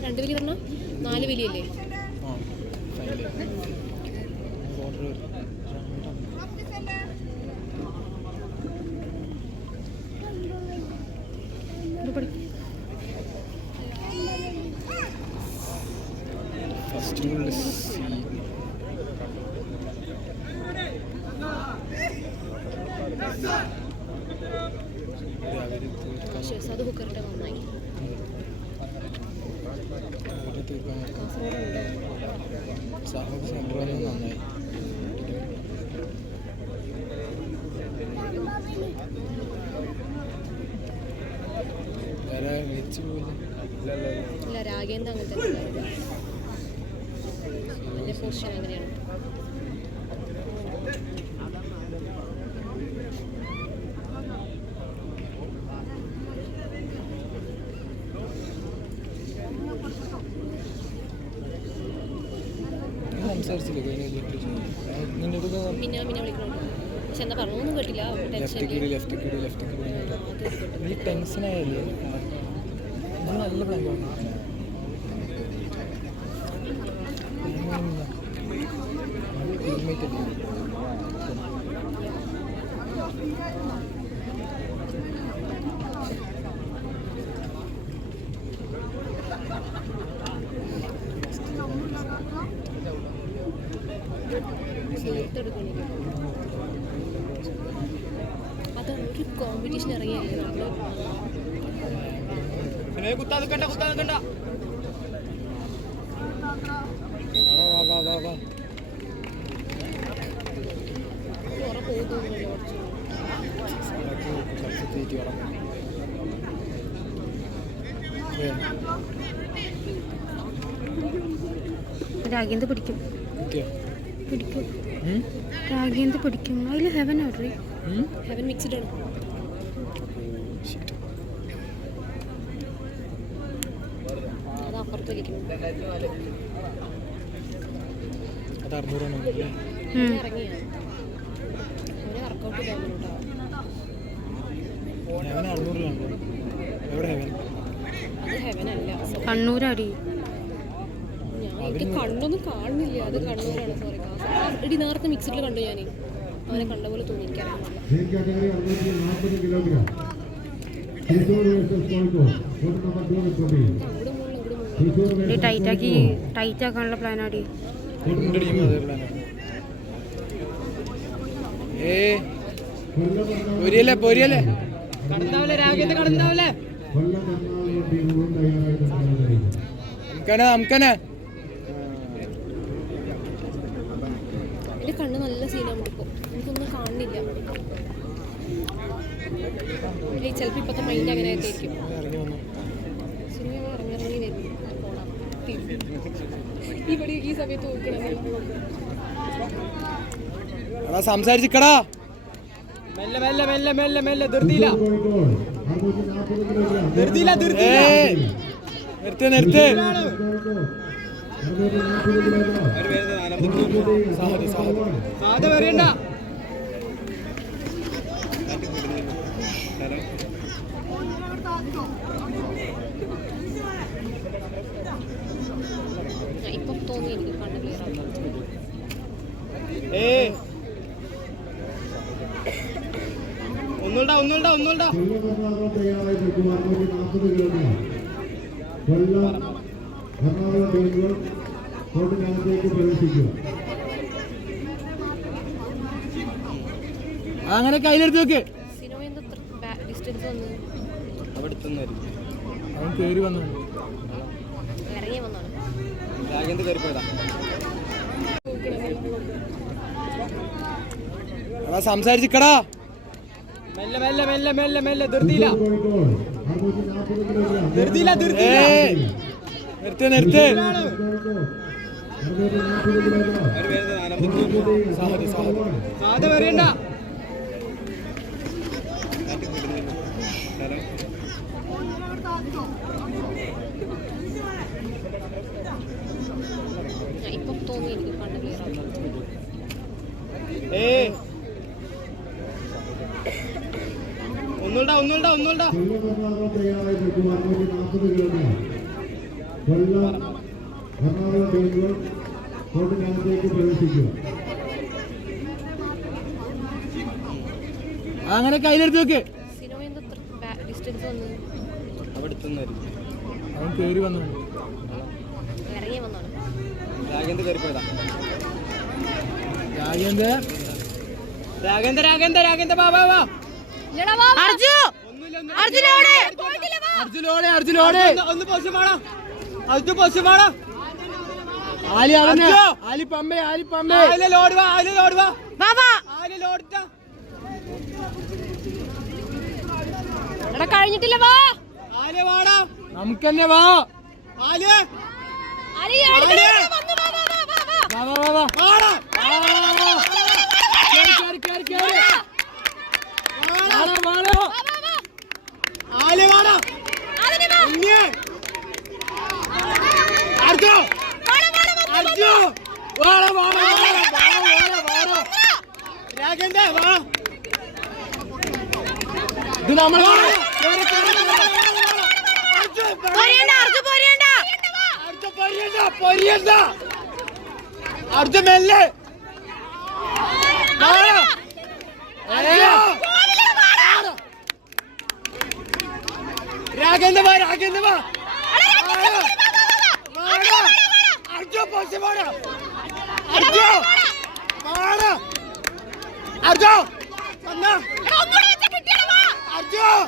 2 വലി പറഞ്ഞാൽ 4 വലിയല്ലേ? അത് കുക്കറിട്ട് നന്നായി. നന്നായി. ഇല്ല, രാഗേന്ദ്ര അങ്ങനത്തെ അതിൻ്റെ പൊസിഷൻ അങ്ങനെയാണ്. പിന്നെ വിളിക്കണുണ്ട്, പക്ഷെ എന്താ പറഞ്ഞൊന്നും കേട്ടില്ല. നീ ടെൻഷനായല്ലേ? നല്ല പ്ലാൻ അതൊരു കോമ്പറ്റീഷൻ ഇറങ്ങിയല്ലേ നമ്മള്. രാഗേന്ദ്ര പിടിക്കും. രാഗേന്ദ്ര പിടിക്കും. അതിൽ ഹെവൻ ഓർഡർ. ഹെവൻ മിക്സ്ഡ് ആണ്. അത് അപ്പുറത്ത് വലിക്കുന്നു. ഇറങ്ങിയ അവനെ വർക്കൗട്ട് ചെയ്താൽ അത് ഹെവനല്ല, കണ്ണൂരടി. എനിക്ക് കണ്ണൊന്നും കാണുന്നില്ല. അത് കണ്ണൂരാണ്. സോറി. ഇടി നേരത്തെ മിക്സിഡിൽ കണ്ടു ഞാൻ. അവനെ കണ്ട പോലെ തോന്നി. ടൈറ്റ് ആക്കാനുള്ള പ്ലാനാടി. എന്റെ കണ്ണ് നല്ല സീനാണ് ഇപ്പോൾ. എനിക്കൊന്നും കാണുന്നില്ല. ചിലപ്പോൾ ഇപ്പോഴത്തെ മൈൻഡ് അങ്ങനെ ആയിട്ടായിരിക്കും. സിനിമ ഇറങ്ങി വരും. ഇവിടെ ഈ സമയത്ത് നോക്കണമെങ്കിൽ സംസാരിക്കടാ. നിർത്ത്. ഇപ്പം തോന്നി എനിക്ക് കണ്ണ് ക്ലിയർ ആവും. ഒന്നുണ്ടാ അങ്ങനെ കയ്യിലെടുത്ത് വെക്ക്. ഡിസ്റ്റൻസ് വന്നു. അവൻ കയറി വന്നു. ഇറങ്ങി വന്നാണ്. സംസാരിക്കടാ. നിർത്ത്. ഇപ്പം തോന്നി എനിക്ക് കണ്ണ് ക്ലിയർ ആവും. ഒന്നുണ്ടാ കൊല്ലം എറണാകുളം ടീമുകൾ കോർട്ടിനകത്തേക്ക് പ്രവേശിക്കുക. അങ്ങനെ കയ്യിലെടുത്ത് വെക്ക്. സിനോ എന്താ ഡിസ്റ്റൻസ് വന്നത്? അവൻ കേറി വന്നു. ഇറങ്ങി വന്നാണ്. രാഗേന്ദ്ര വാ വാ വാ. അർജുനോടെ ഒന്ന് പൊസിഷൻ മാടാ. അർജുൻ പൊസിഷൻ മാടാ. ആലി അവനെ ആലി പമ്പേ ആലി ലോഡ് വാ ആലി ലോഡ് ഇട്ടാ. എടാ കഴിഞ്ഞിട്ടില്ല വാ. ആലി വാടാ. നമുക്കെന്നെ വാ. ആലി ആലി വന്നു വാ വാ വാ വാ. വാ വാ വാ വാടാ. കേറി വാടാ. ആലി വാടാ. ഇങ്ങേ അർജു വാടാ വാടാ രാഗേന്ദ്ര വാ. ഇത് നമ്മൾ അർജുൻ മെല്ലെ രാഗേന്ദ്ര വാ അർജുൻ പൊസി വാടാ. അർജുൻ വന്നാ. അർജുൻ